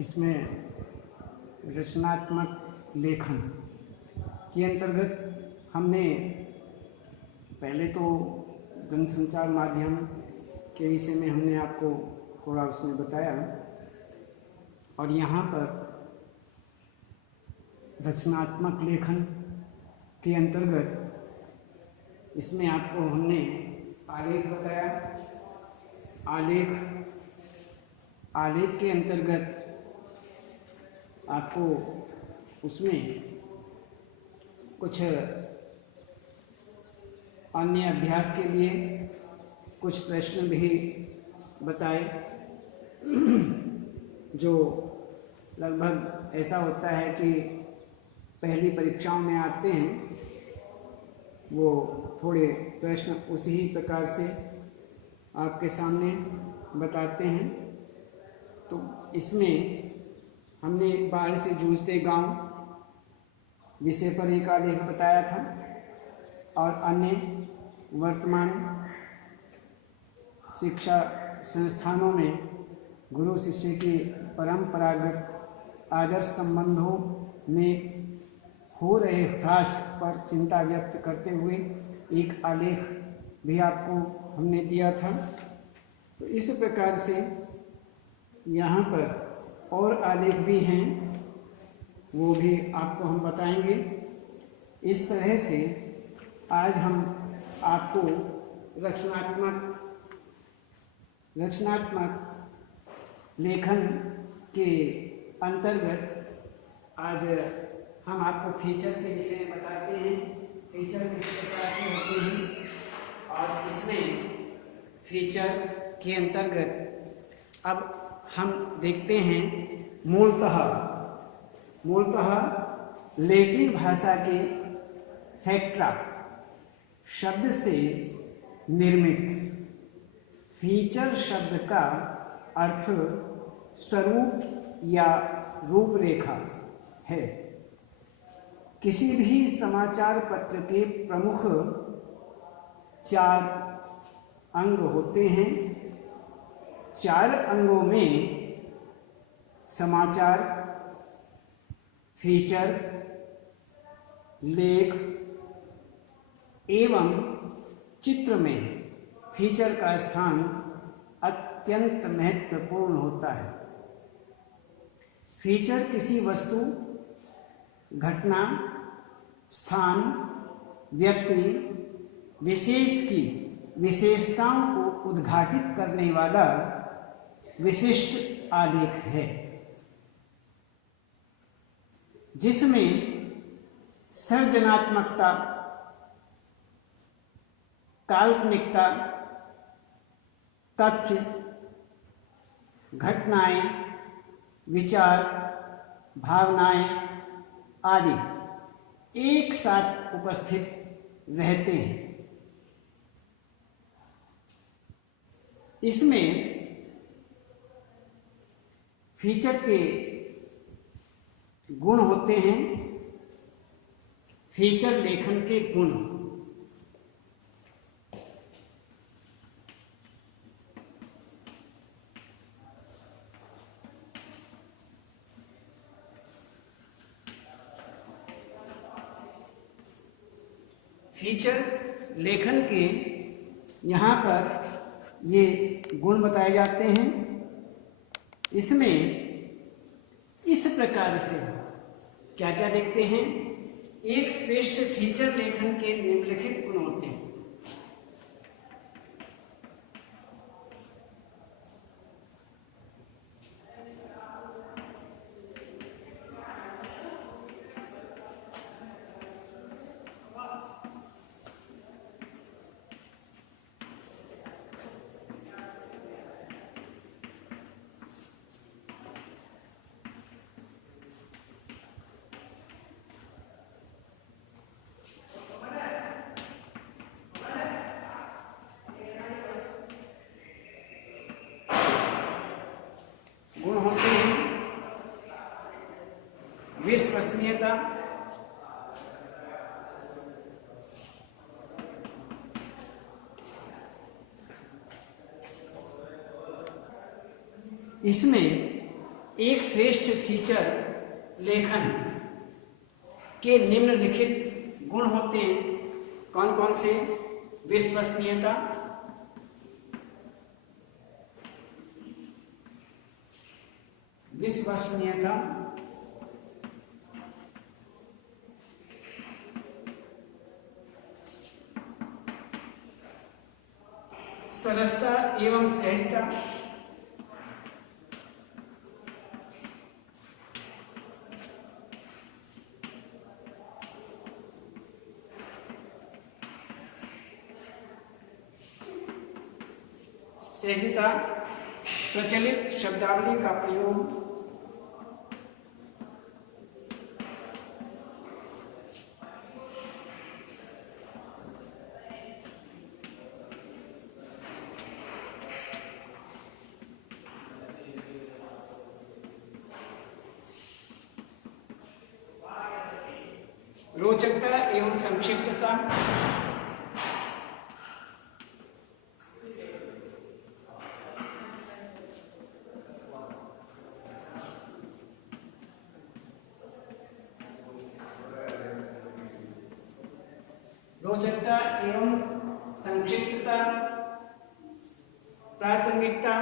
इसमें रचनात्मक लेखन के अंतर्गत हमने पहले तो जनसंचार माध्यम के विषय में हमने आपको थोड़ा उसमें बताया, और यहाँ पर रचनात्मक लेखन के अंतर्गत इसमें आपको हमने आलेख बताया। आलेख के अंतर्गत आपको उसमें कुछ अन्य अभ्यास के लिए कुछ प्रश्न भी बताए, जो लगभग ऐसा होता है कि पहली परीक्षाओं में आते हैं, वो थोड़े प्रश्न उसी प्रकार से आपके सामने बताते हैं। तो इसमें हमने बाढ़ से जूझते गांव विषय पर एक आलेख बताया था, और अन्य वर्तमान शिक्षा संस्थानों में गुरु शिष्य के परंपरागत आदर्श संबंधों में हो रहे ह्रास पर चिंता व्यक्त करते हुए एक आलेख भी आपको हमने दिया था। तो इस प्रकार से यहाँ पर और आलेख भी हैं, वो भी आपको हम बताएंगे। इस तरह से आज हम आपको रचनात्मक लेखन के अंतर्गत आज हम आपको फीचर के विषय में बताते हैं। फीचर किस प्रकार से होते हैं, और इसमें फीचर के अंतर्गत अब हम देखते हैं मूलतः लैटिन भाषा के फैक्ट्रा शब्द से निर्मित फीचर शब्द का अर्थ स्वरूप या रूपरेखा है। किसी भी समाचार पत्र के प्रमुख 4 अंग होते हैं। 4 अंगों में समाचार, फीचर, लेख एवं चित्र में फीचर का स्थान अत्यंत महत्वपूर्ण होता है। फीचर किसी वस्तु, घटना, स्थान, व्यक्ति विशेष की विशेषताओं को उद्घाटित करने वाला विशिष्ट आलेख है, जिसमें सृजनात्मकता, काल्पनिकता, तथ्य, घटनाएं, विचार, भावनाएं आदि एक साथ उपस्थित रहते हैं। इसमें फीचर के गुण होते हैं, फीचर लेखन के गुण। फीचर लेखन के यहाँ पर ये गुण बताए जाते हैं। इसमें इस प्रकार से क्या क्या देखते हैं। एक श्रेष्ठ फीचर लेखन के निम्नलिखित गुण होते हैं। गुण होते हैं विश्वसनीयता, इसमें एक श्रेष्ठ फीचर लेखन के निम्नलिखित गुण होते हैं। कौन कौन से? विश्वसनीयता, विश्वसनीयता, सरलता एवं सहजता, सहजता, प्रचलित शब्दावली का प्रयोग, रोचकता एवं संक्षिप्तता, रोचकता एवं संक्षिप्तता, प्रासंगिकता,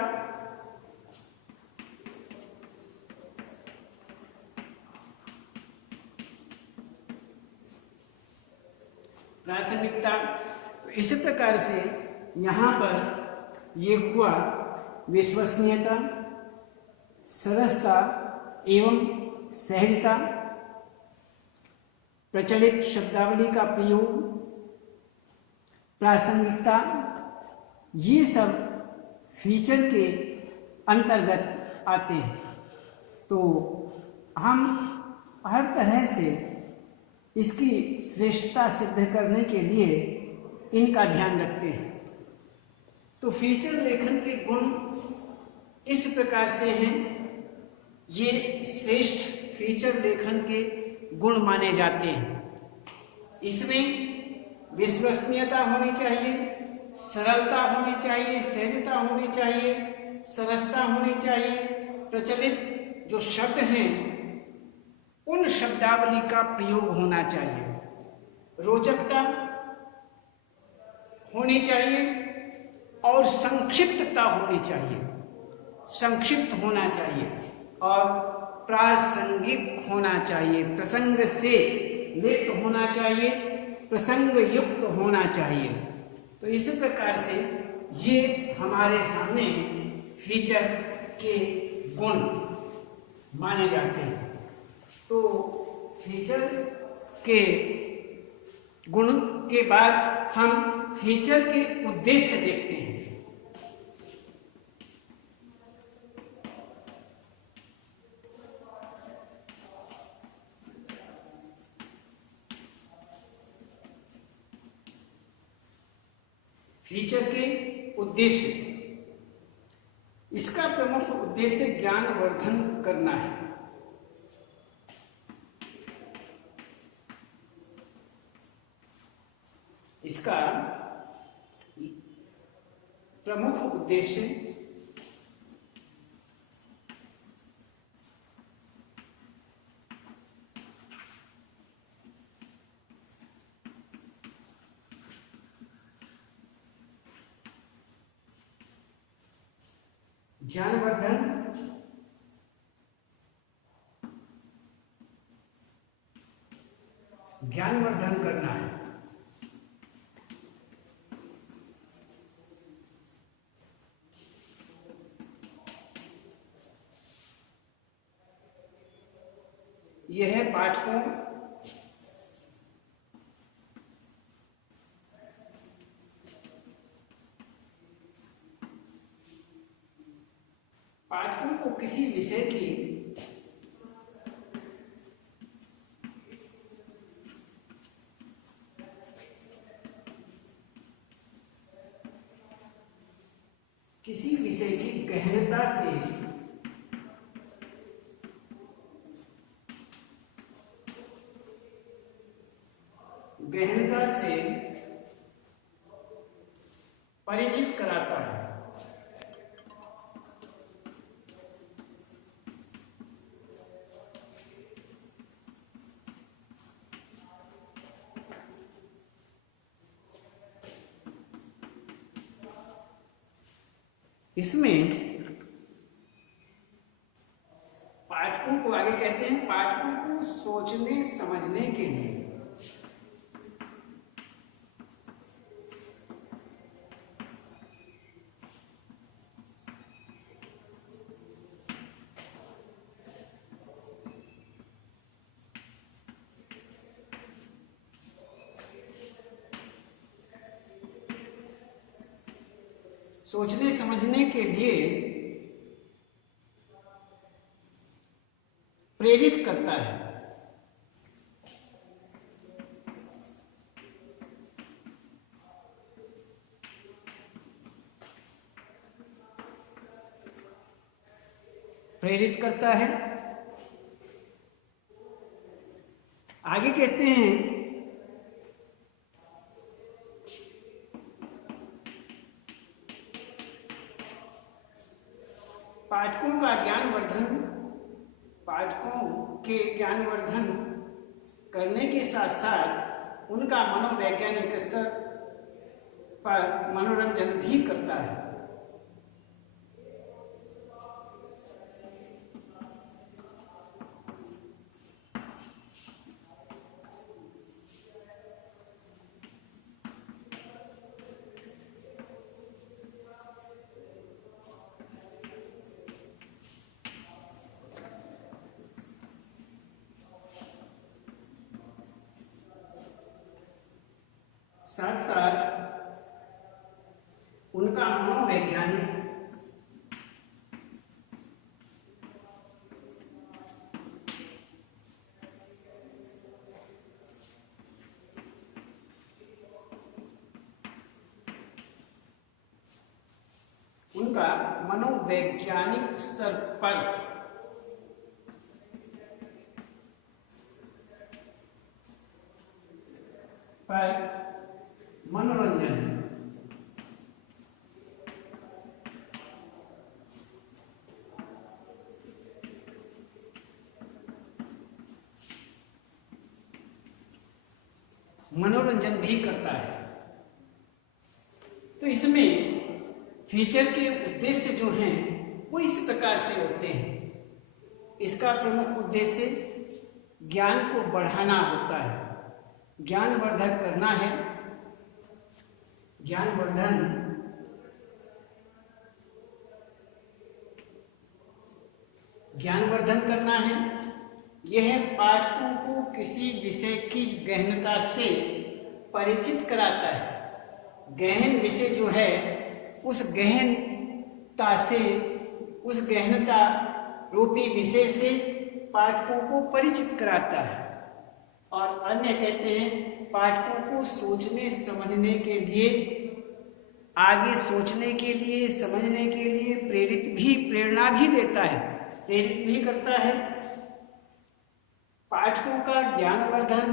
प्रासंगिकता। तो इस प्रकार से यहाँ पर ये हुआ विश्वसनीयता, सरलता एवं सहजता, प्रचलित शब्दावली का प्रयोग, प्रासंगिकता, ये सब फीचर के अंतर्गत आते हैं। तो हम हर तरह से इसकी श्रेष्ठता सिद्ध करने के लिए इनका ध्यान रखते हैं। तो फीचर लेखन के गुण इस प्रकार से हैं। ये श्रेष्ठ फीचर लेखन के गुण माने जाते हैं। इसमें विश्वसनीयता होनी चाहिए, सरलता होनी चाहिए, सहजता होनी चाहिए, सरसता होनी चाहिए, प्रचलित जो शब्द हैं उन शब्दावली का प्रयोग होना चाहिए, रोचकता होनी चाहिए और संक्षिप्तता होनी चाहिए, संक्षिप्त होना चाहिए और प्रासंगिक होना चाहिए, प्रसंग से लिप्त होना चाहिए, प्रसंग युक्त होना चाहिए। तो इस प्रकार से ये हमारे सामने फीचर के गुण माने जाते हैं। तो फीचर के गुण के बाद हम फीचर के उद्देश्य देखते हैं। फीचर के उद्देश्य, इसका प्रमुख उद्देश्य ज्ञानवर्धन करना है। इसका प्रमुख उद्देश्य ज्ञानवर्धन करना है। यह है पाठकों को किसी विषय की गहनता से परिचित कराता है। इसमें पाठकों को आगे कहते हैं, पाठकों को सोचने समझने के लिए प्रेरित करता है। प्रेरित करता है। आगे कहते हैं पाठकों का ज्ञानवर्धन, पाठकों के ज्ञानवर्धन करने के साथ साथ उनका मनोवैज्ञानिक स्तर पर मनोरंजन भी करता है। साथ साथ उनका मनोवैज्ञानिक स्तर पर मनोरंजन भी करता है। तो इसमें फीचर के उद्देश्य जो हैं वो इस प्रकार से होते हैं। इसका प्रमुख उद्देश्य ज्ञान को बढ़ाना होता है, ज्ञानवर्धक करना है, ज्ञानवर्धन करना है। यह पाठकों को किसी विषय की गहनता से परिचित कराता है। गहन विषय जो है उस गहनता से, उस गहनता रूपी विषय से पाठकों को परिचित कराता है। और अन्य कहते हैं पाठकों को सोचने समझने के लिए, आगे सोचने के लिए, समझने के लिए प्रेरणा भी देता है, प्रेरित भी करता है। पाठकों का ज्ञानवर्धन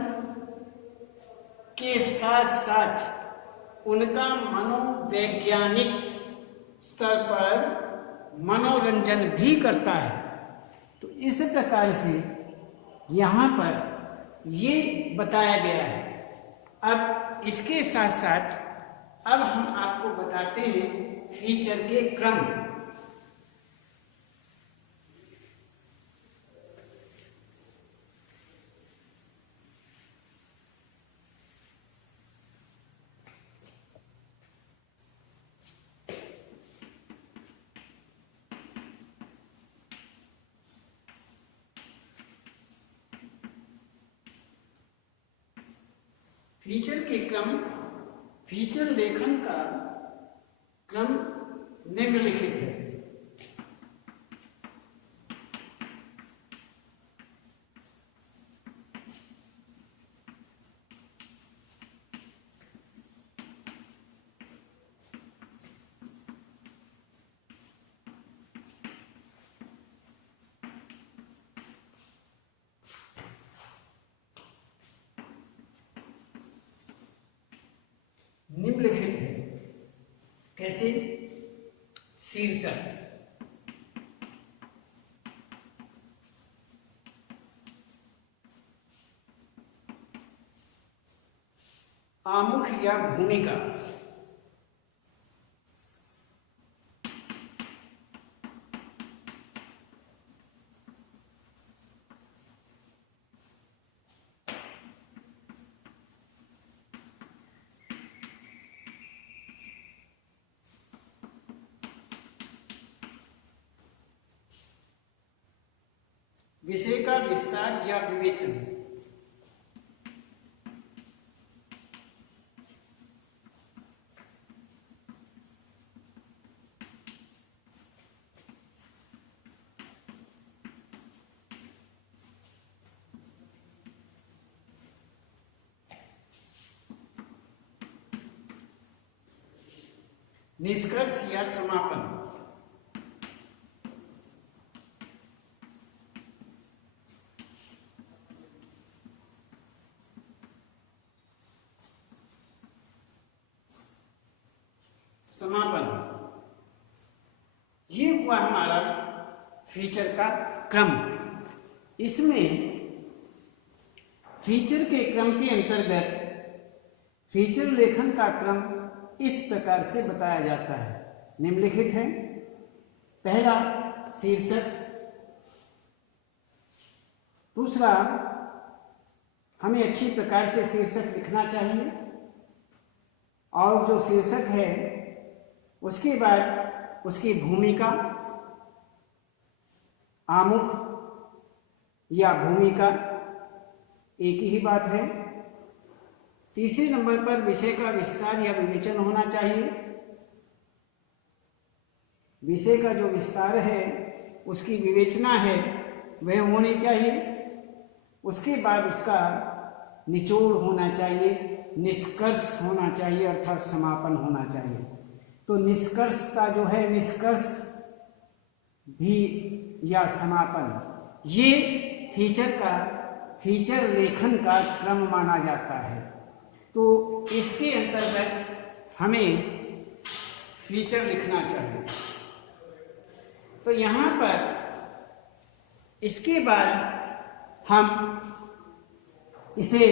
के साथ साथ उनका मनोवैज्ञानिक स्तर पर मनोरंजन भी करता है। तो इस प्रकार से यहाँ पर ये बताया गया है। अब इसके साथ साथ अब हम आपको बताते हैं फीचर के क्रम। फीचर के क्रम, फीचर लेखन का क्रम निम्नलिखित है। निम्नलिखित है। कैसे? शीर्षक, आमुख या भूमिका, विषय का विस्तार या विवेचन। निष्कर्ष या समापन। समापन ये हुआ हमारा फीचर का क्रम। इसमें फीचर के क्रम के अंतर्गत फीचर लेखन का क्रम इस प्रकार से बताया जाता है, निम्नलिखित है। पहला, शीर्षक। दूसरा, हमें अच्छी प्रकार से शीर्षक लिखना चाहिए, और जो शीर्षक है उसके बाद उसकी भूमिका, आमुख या भूमिका एक ही बात है। तीसरे नंबर पर विषय का विस्तार या विवेचन होना चाहिए। विषय का जो विस्तार है, उसकी विवेचना है, वह होनी चाहिए। उसके बाद उसका निचोड़ होना चाहिए, निष्कर्ष होना चाहिए, अर्थात समापन होना चाहिए। तो निष्कर्षता जो है, निष्कर्ष भी या समापन, ये फीचर लेखन का क्रम माना जाता है। तो इसके अंतर्गत हमें फीचर लिखना चाहिए। तो यहाँ पर इसके बाद हम इसे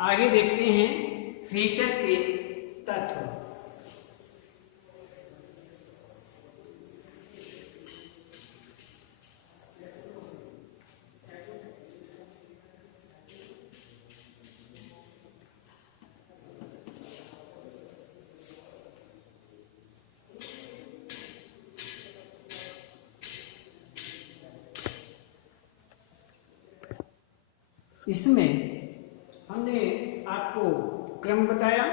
आगे देखते हैं, फीचर के तत्व। इसमें हमने आपको क्रम बताया,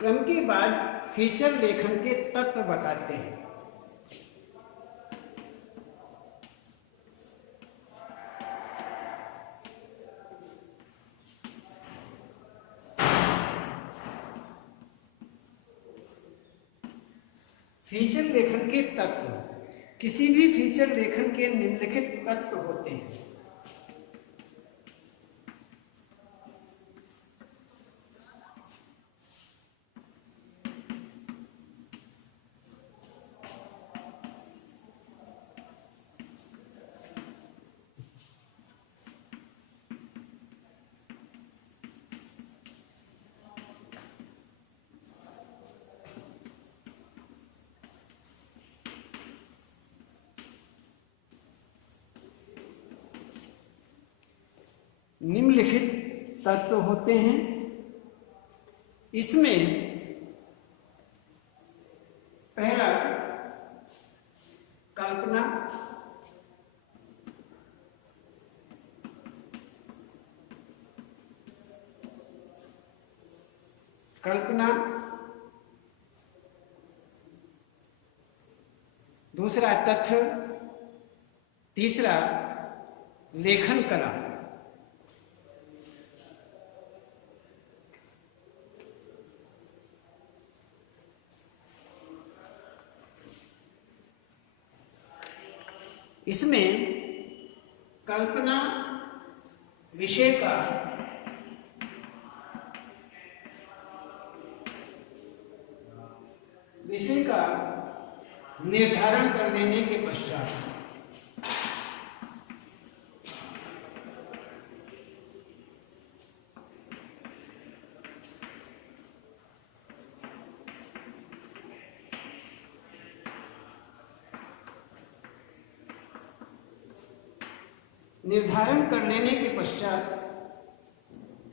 क्रम के बाद फीचर लेखन के तत्व बताते हैं। फीचर लेखन के तत्व, किसी भी फीचर लेखन के निम्नलिखित तत्व होते हैं। निम्नलिखित तत्व होते हैं। इसमें पहला, कल्पना। दूसरा, तथ्य। तीसरा, लेखन कला। इसमें कल्पना विषय का निर्धारण कर लेने के पश्चात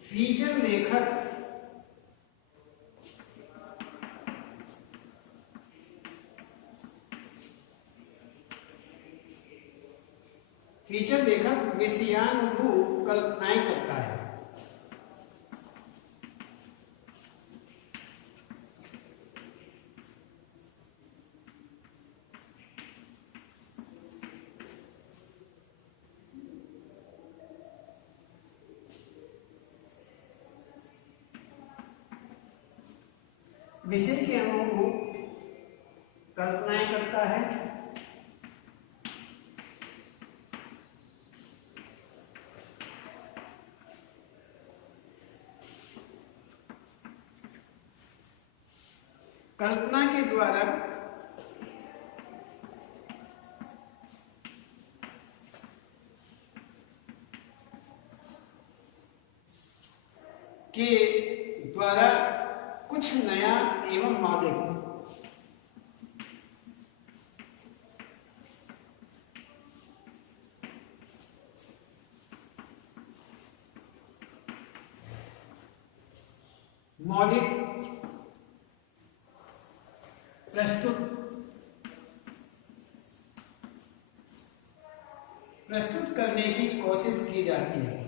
फीचर लेखक फीचर लेखक विषयानुरूप कल्पनाएं करता है। विषय के अनुरूप कल्पनाएं करता है। कल्पना के द्वारा कुछ नया एवं मौलिक प्रस्तुत करने की कोशिश की जाती है।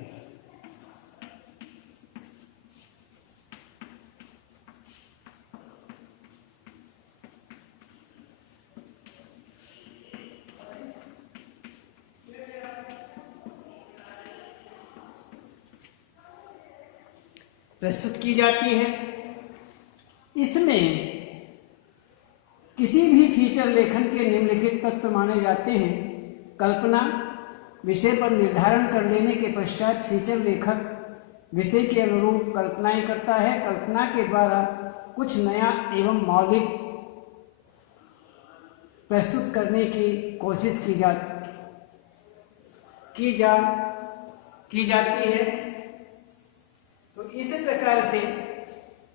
इसमें किसी भी फीचर लेखन के निम्नलिखित तत्व माने जाते हैं। कल्पना, विषय पर निर्धारण कर लेने के पश्चात फीचर लेखक विषय के अनुरूप कल्पनाएं करता है। कल्पना के द्वारा कुछ नया एवं मौलिक प्रस्तुत करने की कोशिश की जाती है। तो इस प्रकार से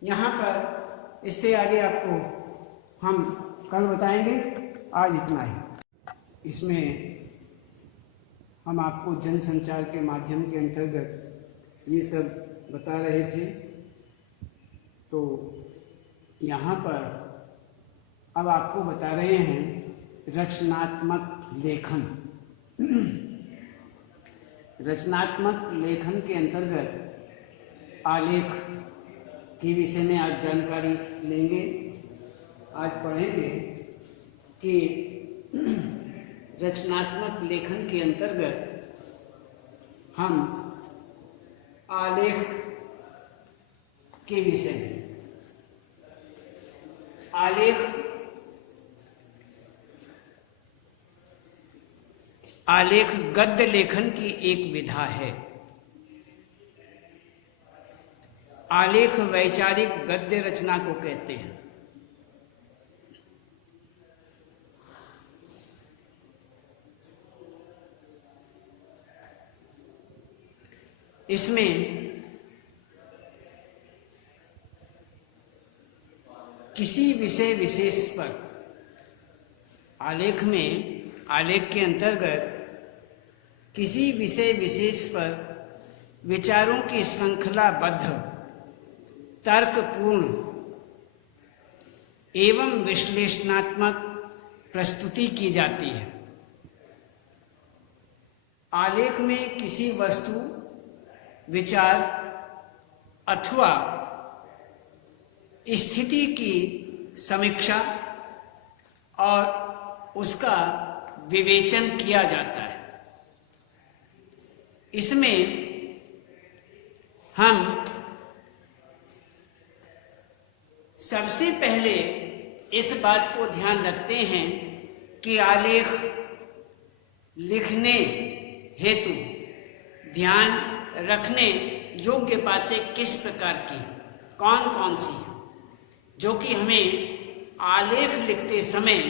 यहाँ पर इससे आगे आपको हम कल बताएंगे। आज इतना ही। इसमें हम आपको जनसंचार के माध्यम के अंतर्गत ये सब बता रहे थे। तो यहाँ पर अब आपको बता रहे हैं रचनात्मक लेखन। रचनात्मक लेखन के अंतर्गत आलेख के विषय में आज जानकारी लेंगे। आज पढ़ेंगे कि रचनात्मक लेखन के अंतर्गत हम आलेख के विषय में आलेख गद्य लेखन की एक विधा है। आलेख वैचारिक गद्य रचना को कहते हैं। इसमें किसी विषय विशेष पर आलेख के अंतर्गत किसी विषय विशेष पर विचारों की श्रृंखलाबद्ध, तर्कपूर्ण एवं विश्लेषणात्मक प्रस्तुति की जाती है। आलेख में किसी वस्तु, विचार अथवा स्थिति की समीक्षा और उसका विवेचन किया जाता है। इसमें हम सबसे पहले इस बात को ध्यान रखते हैं कि आलेख लिखने हेतु ध्यान रखने योग्य बातें किस प्रकार की, कौन कौन सी हैं, जो कि हमें आलेख लिखते समय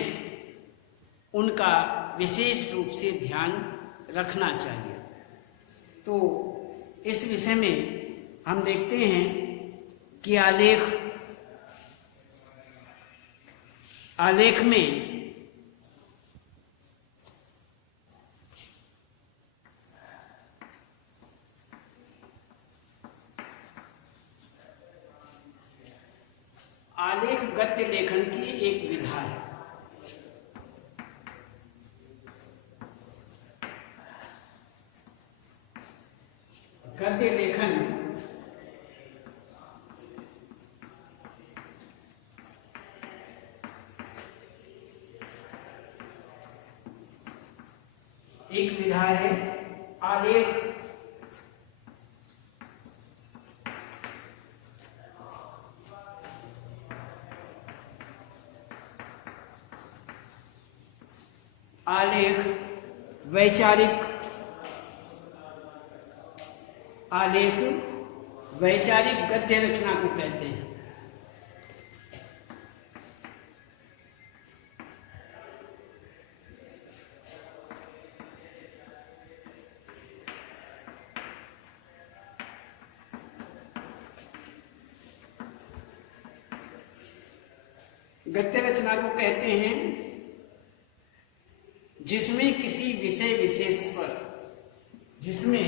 उनका विशेष रूप से ध्यान रखना चाहिए। तो इस विषय में हम देखते हैं कि आलेख में आलेख गद्य लेखन की एक विधा है। गद्य लेखन एक विधा है। आलेख आलेख वैचारिक गद्य रचना को कहते हैं। गद्य रचना को कहते हैं जिसमें किसी विषय विशेष पर जिसमें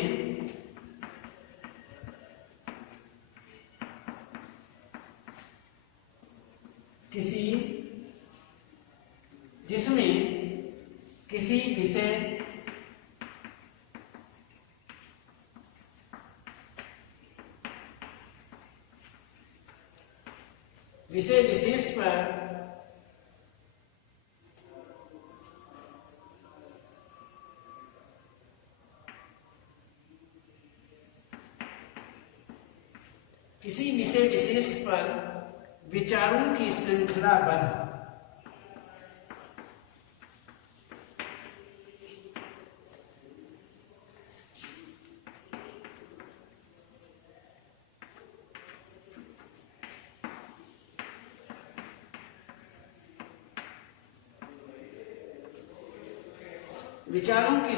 किसी विषय विशेष पर विचारों की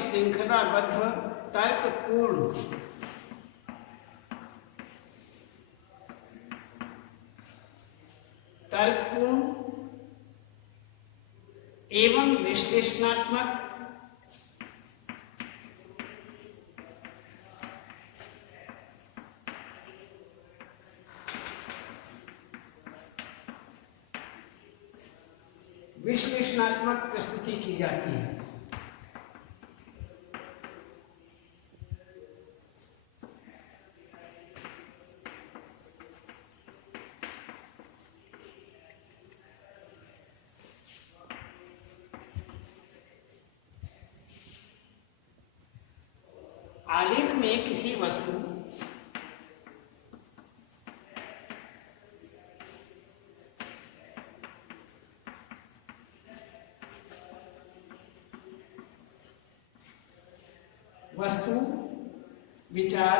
श्रृंखलाबद्ध तर्कपूर्ण एवं विश्लेषणात्मक प्रस्तुति की जाती है। आलेख में किसी वस्तु विचार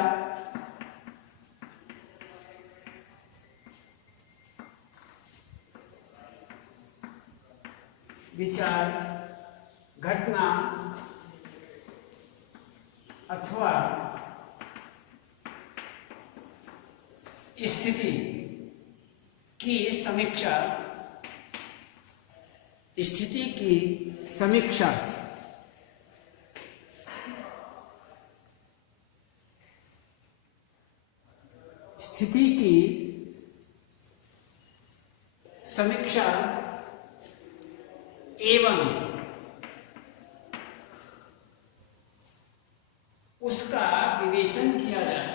घटना अथवा स्थिति की समीक्षा एवं उसका विवेचन किया जाता है।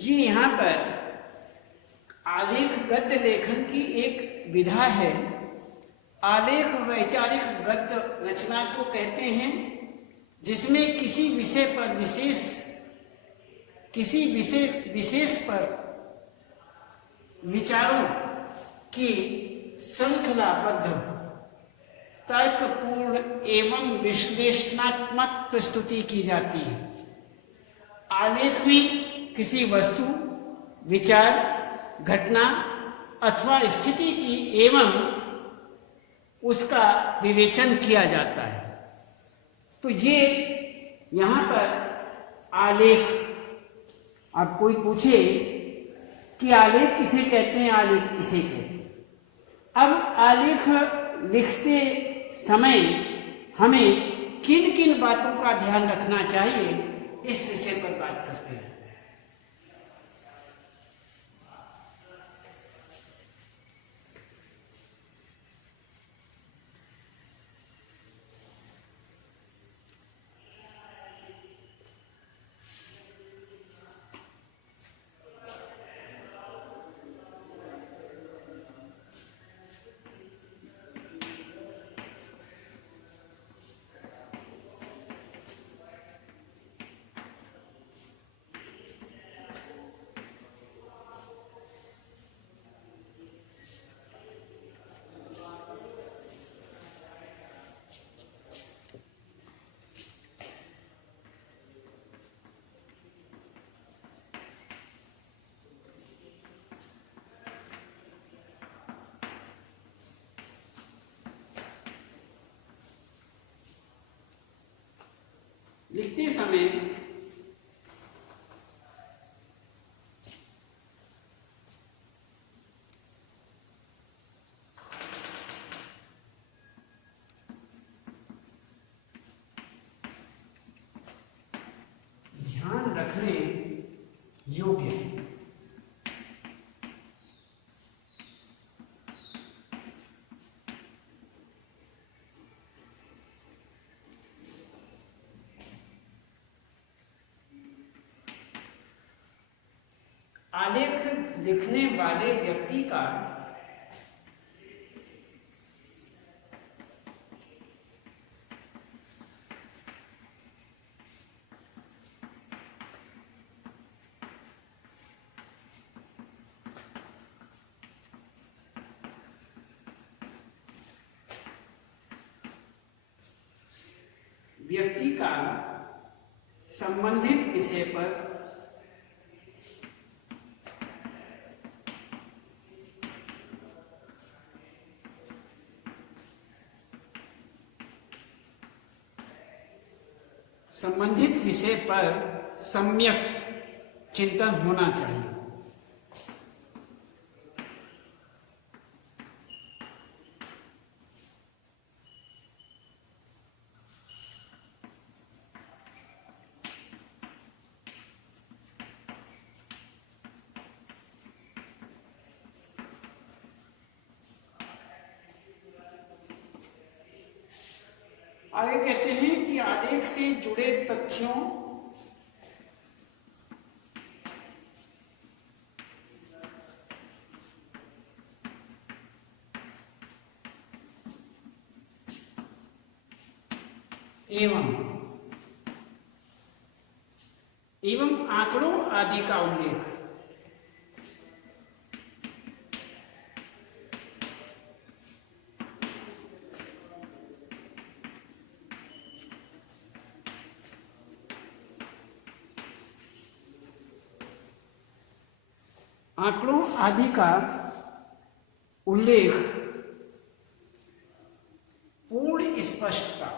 ये यहाँ पर आलेख गद्य लेखन की एक विधा है। आलेख वैचारिक गद्य रचना को कहते हैं जिसमें किसी विशेष पर विचारों की श्रृंखलाबद्ध तर्कपूर्ण एवं विश्लेषणात्मक प्रस्तुति की जाती है। आलेख में किसी वस्तु, विचार, घटना अथवा स्थिति की एवं उसका विवेचन किया जाता है। तो ये यहाँ पर आलेख, अब कोई पूछे कि आलेख किसे कहते हैं, आलेख इसे कहते हैं। अब आलेख लिखते समय हमें किन किन बातों का ध्यान रखना चाहिए, इस विषय पर बात करते हैं। लिखते समय ध्यान रखने योग्य आलेख लिखने वाले व्यक्ति का संबंधित विषय पर सम्यक चिंतन होना चाहिए। आगे कहते हैं कि आलेख से जुड़े तथ्यों एवं आंकड़ों आदि का उल्लेख आंकड़ों आदि का उल्लेख पूर्ण स्पष्टता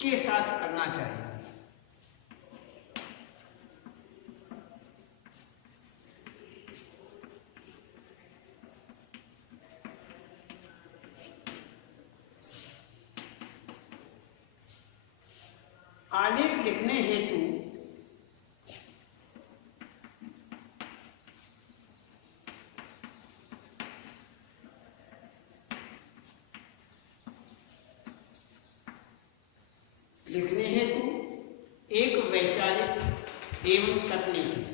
के साथ करना चाहिए। आलेख लिखने हेतु एक वैचारिक एवं तकनीकी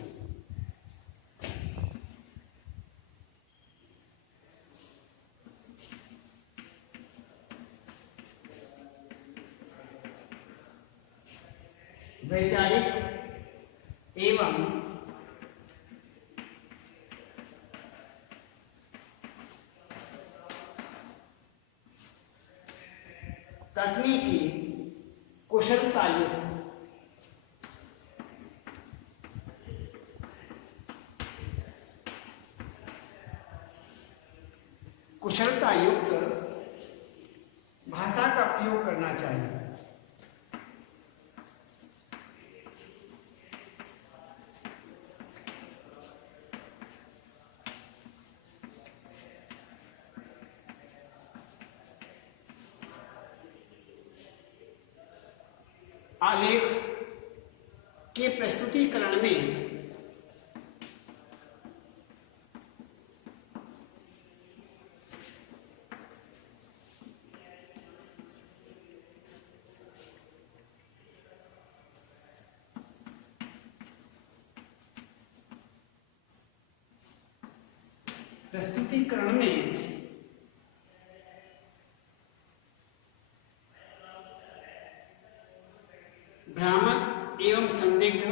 एवं तकनीकी कुशलता युक्त भाषा का प्रयोग करना चाहिए। आलेख के प्रस्तुतिकरण में भ्रामक एवं संदिग्ध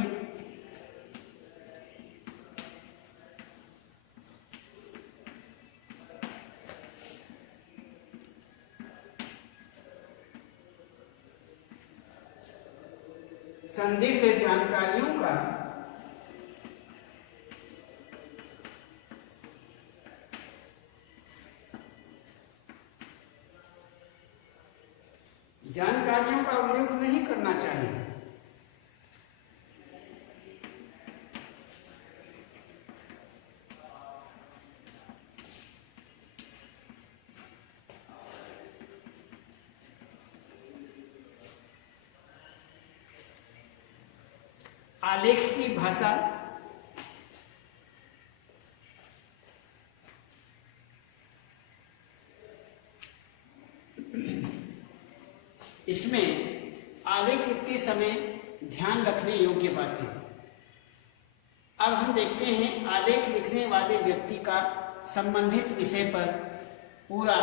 जानकारियों का उल्लेख नहीं करना चाहिए। आलेख की भाषा इसमें आलेख लिखते समय ध्यान रखने योग्य बातें। अब हम देखते हैं आलेख लिखने वाले व्यक्ति का संबंधित विषय पर पूरा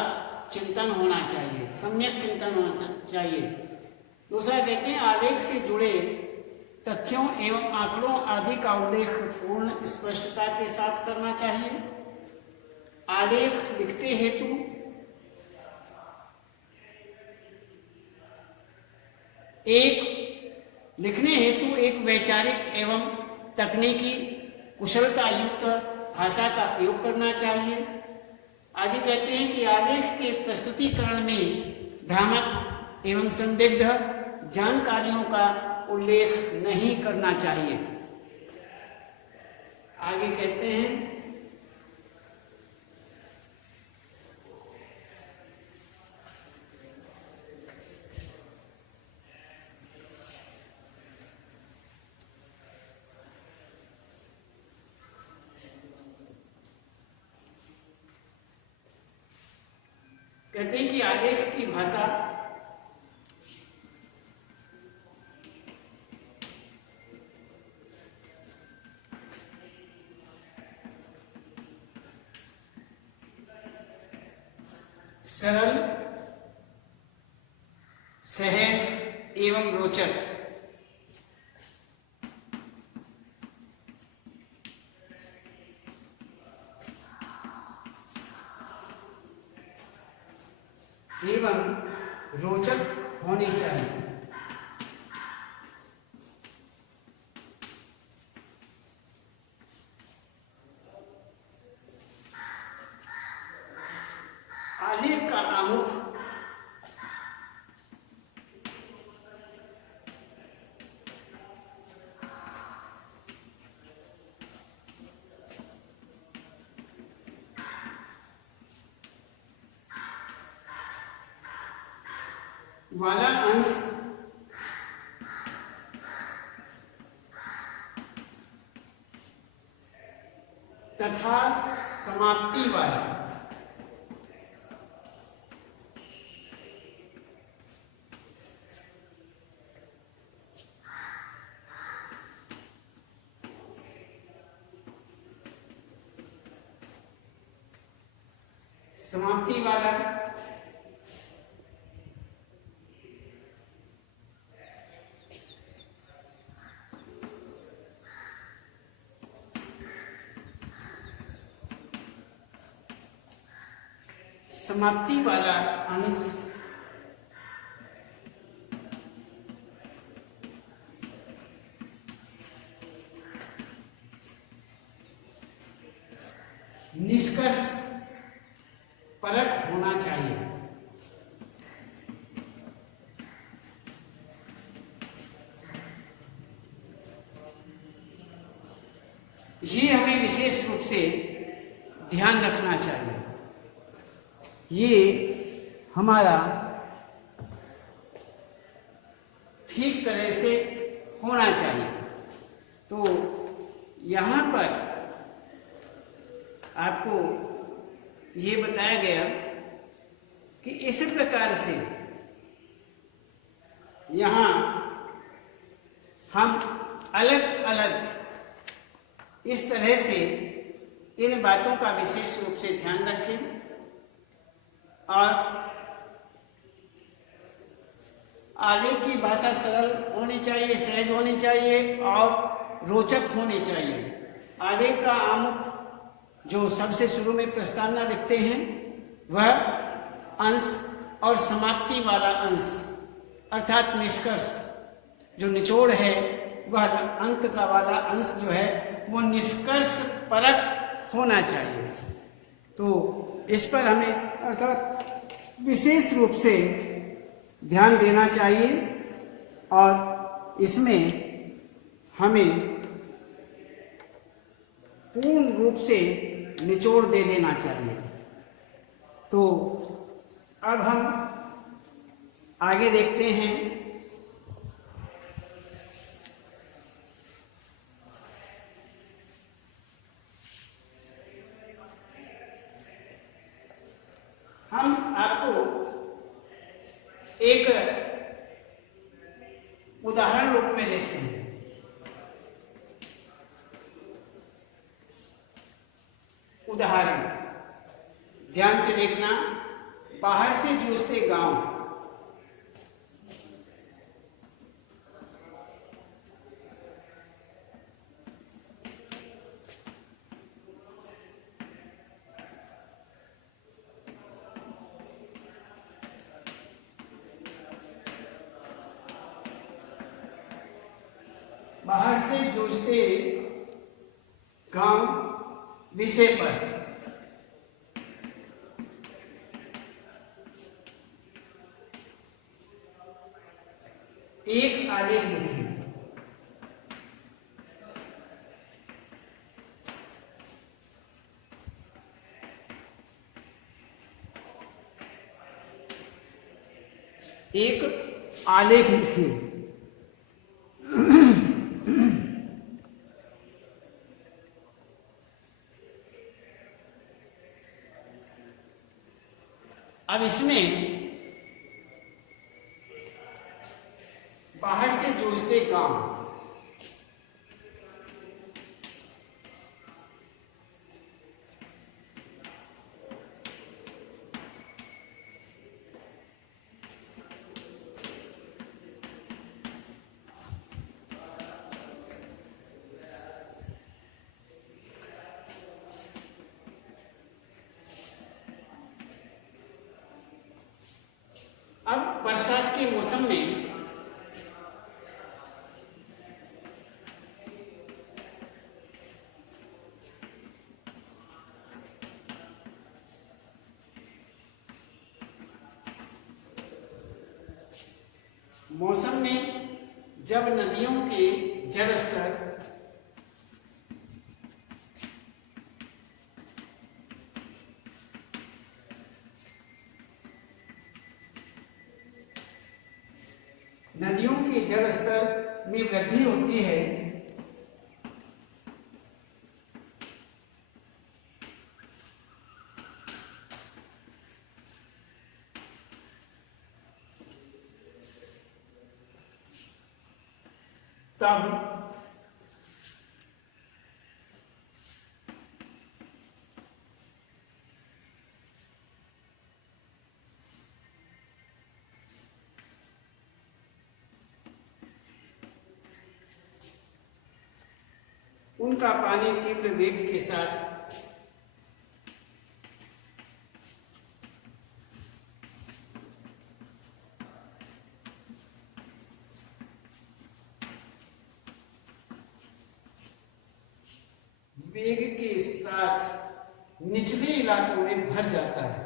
चिंतन होना चाहिए, सम्यक चिंतन होना चाहिए। दूसरा कहते हैं आलेख से जुड़े तथ्यों एवं आंकड़ों आदि का उल्लेख पूर्ण स्पष्टता के साथ करना चाहिए। आलेख लिखते हेतु एक वैचारिक एवं तकनीकी कुशलता युक्त भाषा का प्रयोग करना चाहिए। आगे कहते हैं कि आलेख के प्रस्तुतिकरण में भ्रामक एवं संदिग्ध जानकारियों का उल्लेख नहीं करना चाहिए। आगे कहते हैं कि आलेख की भाषा सरल, सहज एवं रोचक होनी चाहिए। आलेख का आमुख वाला अंश तथा समाप्ति वाला समाप्ति वाला अंश निष्कर्ष परक होना चाहिए। ये हमें विशेष रूप से ध्यान रखना चाहिए। ये हमारा ठीक तरह से होना चाहिए। तो यहाँ पर आपको ये बताया गया कि इस प्रकार से यहाँ हम अलग अलग इस तरह से इन बातों का विशेष रूप से ध्यान रखें और आलेख की भाषा सरल होनी चाहिए, सहज होनी चाहिए और रोचक होनी चाहिए। आलेख का आमुख जो सबसे शुरू में प्रस्तावना लिखते हैं वह अंश और समाप्ति वाला अंश अर्थात निष्कर्ष जो निचोड़ है वह अंत का वाला अंश जो है वो निष्कर्ष परक होना चाहिए। तो इस पर हमें अर्थात विशेष रूप से ध्यान देना चाहिए और इसमें हमें पूर्ण रूप से निचोड़ दे देना चाहिए। तो अब हम आगे देखते हैं। हम आपको एक उदाहरण रूप में देखते हैं। उदाहरण ध्यान से देखना। बाहर से जूझते गांव, बाहर से जूझते गांव विषय पर एक आलेख लिखिए। एक आलेख लिखिए। अब इसमें बाहर से जूझते गांव, अब बरसात के मौसम में जब नदियों के जल स्तर नदियों के जल स्तर में वृद्धि होती है तब उनका पानी तीव्र वेग के साथ निचले इलाकों में भर जाता है।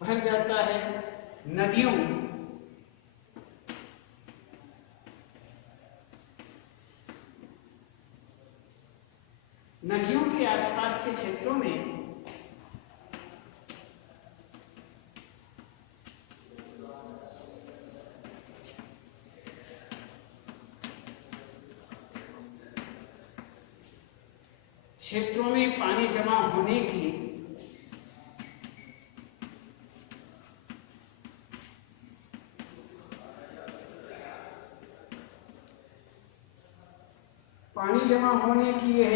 भर जाता है नदियों नदियों के आसपास के क्षेत्रों में पानी जमा होने की यह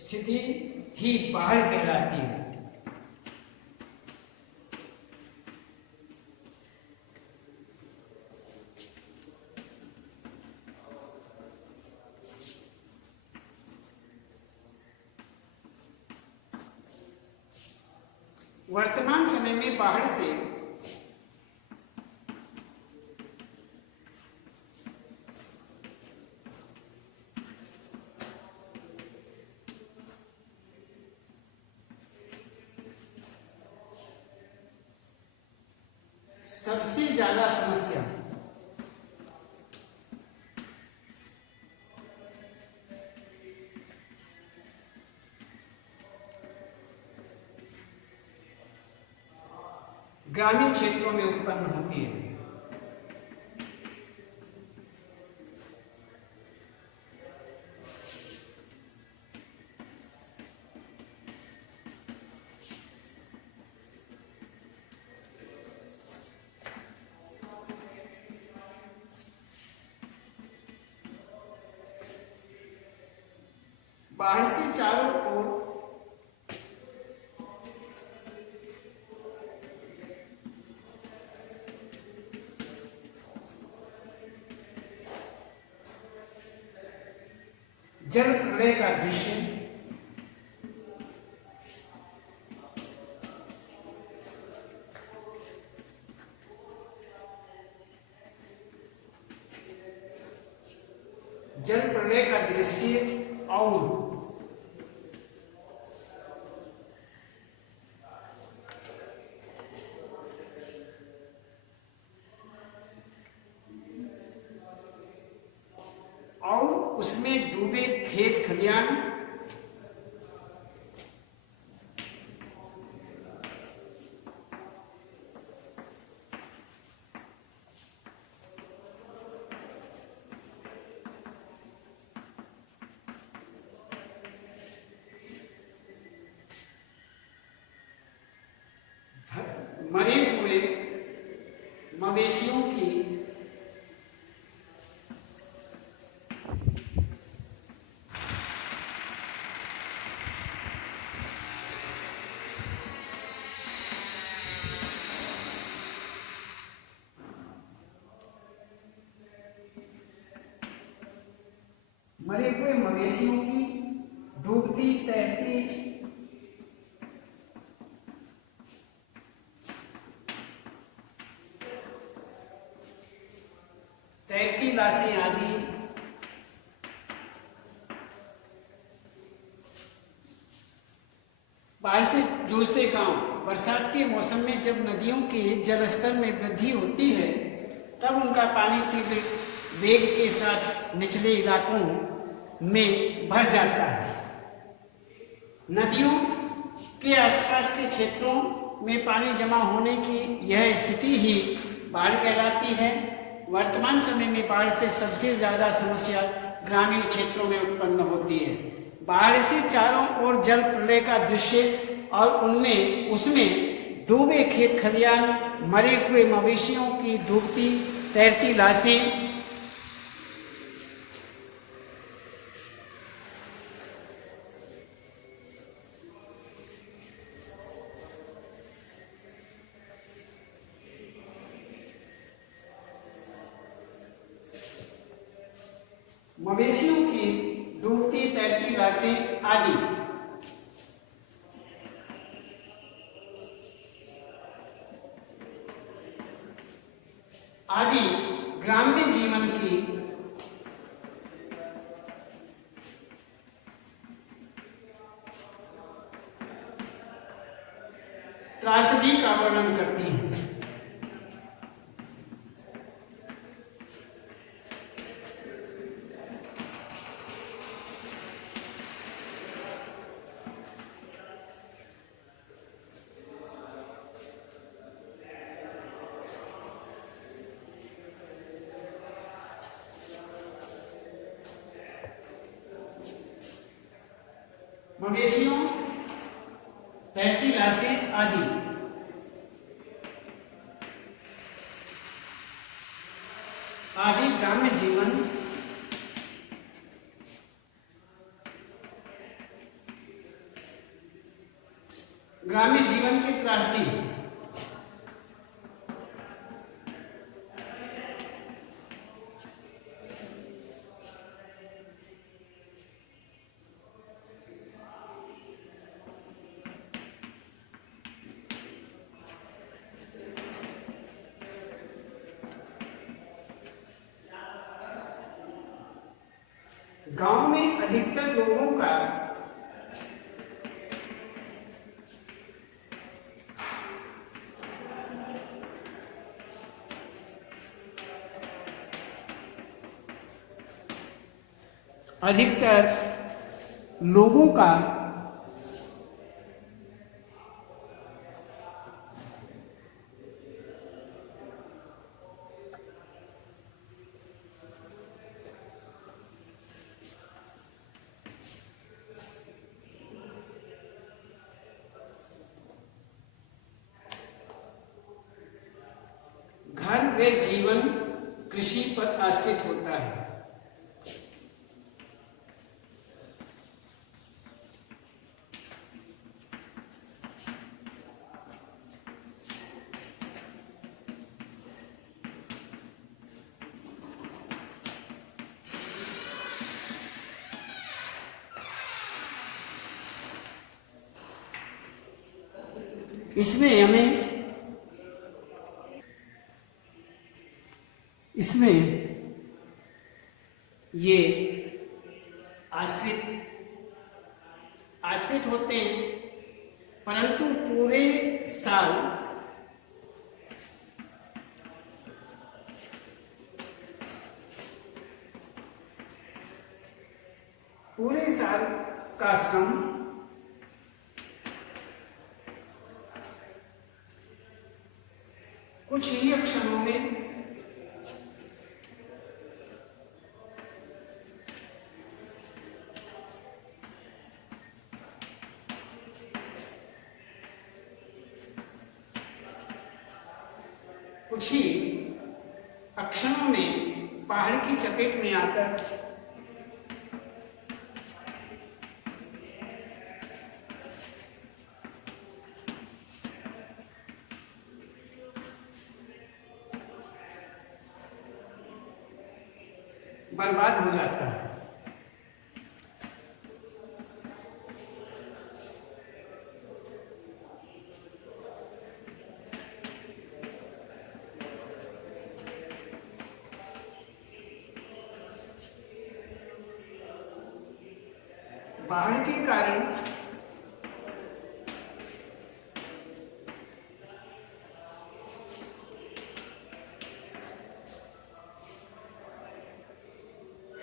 स्थिति ही बाढ़ कहलाती है। वर्तमान समय में बाढ़ से सबसे ज्यादा समस्या ग्रामीण क्षेत्रों में उत्पन्न होती है। बाढ़ से चारों ओर जल प्रलय का दृश्य और उसमें डूबे खेत खलियान मरे हुए मवेशियों की डूबती तैरती लाशें आदि बाढ़ से जूझते गांव। बरसात के मौसम में जब नदियों के जलस्तर में वृद्धि होती है तब उनका पानी तीव्र वेग के साथ निचले इलाकों में भर जाता है। नदियों के आसपास के क्षेत्रों में पानी जमा होने की यह स्थिति ही बाढ़ कहलाती है। वर्तमान समय में बाढ़ से सबसे ज्यादा समस्या ग्रामीण क्षेत्रों में उत्पन्न होती है। बाढ़ से चारों ओर जल प्रलय का दृश्य और उसमें डूबे खेत खलियान, मरे हुए मवेशियों की डूबती तैरती लाशें, मवेशियों की डूबती तैरती लाशें आदि ग्राम्य जीवन की त्रासदी का वर्णन करती हैं। मवेशियों, तैरती लाशें आदि। आदि ग्राम्य जीवन की त्रासदी। गांव में अधिकतर लोगों का घर व जीवन कृषि पर आश्रित होता है। इसमें ये आश्रित होते हैं, परंतु पूरे साल का श्रम कुछ ही क्षणों में पहाड़ की चपेट में आकर बर्बाद हो जाता है। बाढ़ के कारण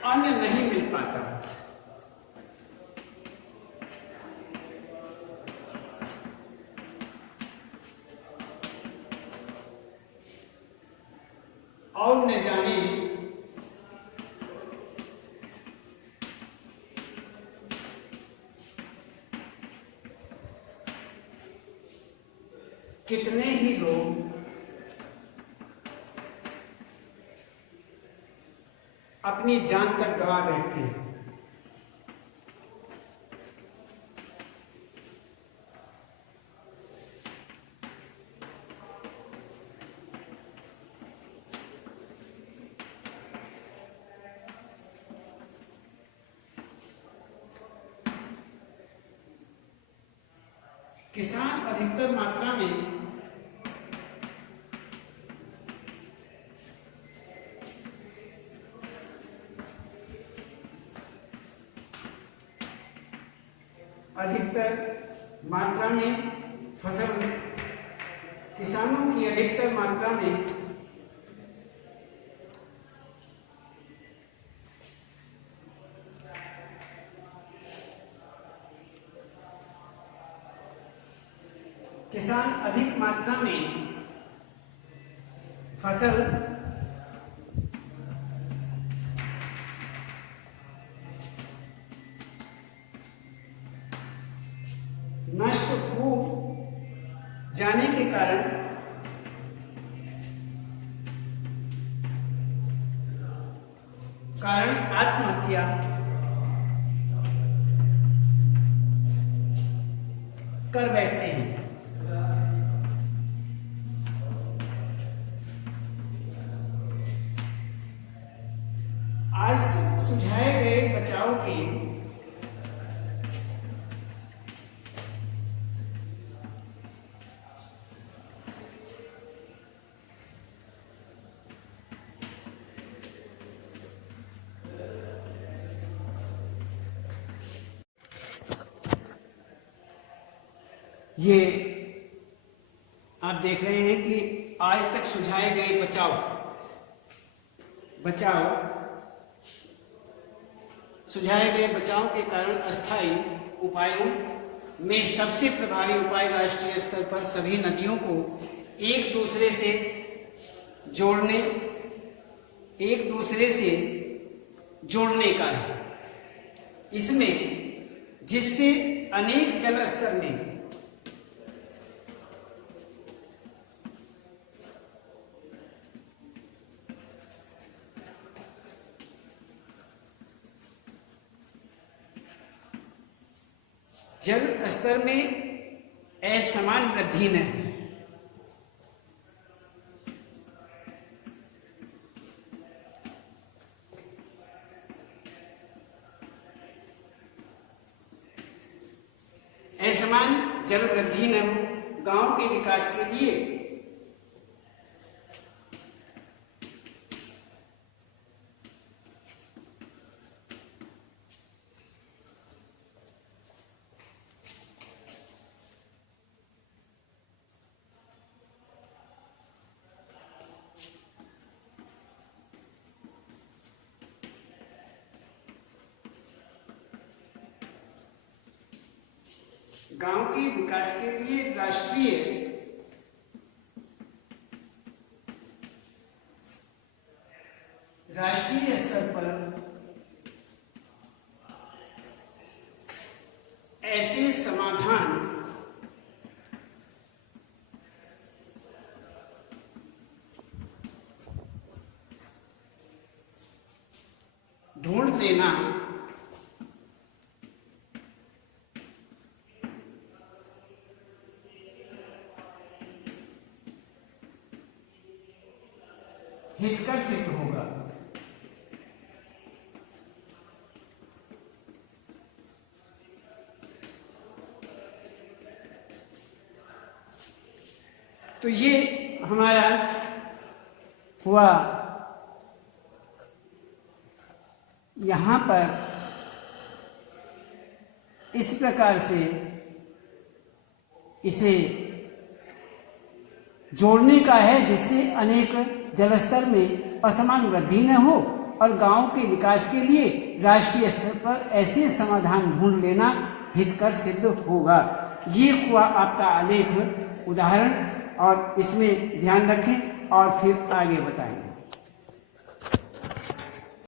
अन्न नहीं मिल पाता। और न जाने कितने ही लोग अपनी जान तक गवा बैठते हैं। किसान अधिकतर मात्रा में फसल किसानों की अधिकतर मात्रा में किसान अधिक मात्रा में फसल नष्ट हो जाने के कारण आत्महत्या कर बैठते हैं। आज तक सुझाए गए बचाव के ये आप देख रहे हैं कि आज तक सुझाए गए सुझाए गए बचाव के कारण अस्थायी उपायों में सबसे प्रभावी उपाय राष्ट्रीय स्तर पर सभी नदियों को एक दूसरे से जोड़ने का है। इसमें जिससे अनेक जल स्तर में जल स्तर में असमान वृद्धि न हो। असमान जल वृद्धि न हो गांव के विकास के लिए राष्ट्रीय स्तर पर ऐसे समाधान ढूंढ लेना हितकर सिद्ध होगा। तो ये हमारा हुआ यहाँ पर इस प्रकार से इसे जोड़ने का है जिससे अनेक जलस्तर में असमान वृद्धि न हो और गांव के विकास के लिए राष्ट्रीय स्तर पर ऐसे समाधान ढूंढ लेना हितकर सिद्ध होगा। ये हुआ आपका आलेख उदाहरण और इसमें ध्यान रखें और फिर आगे बताएं।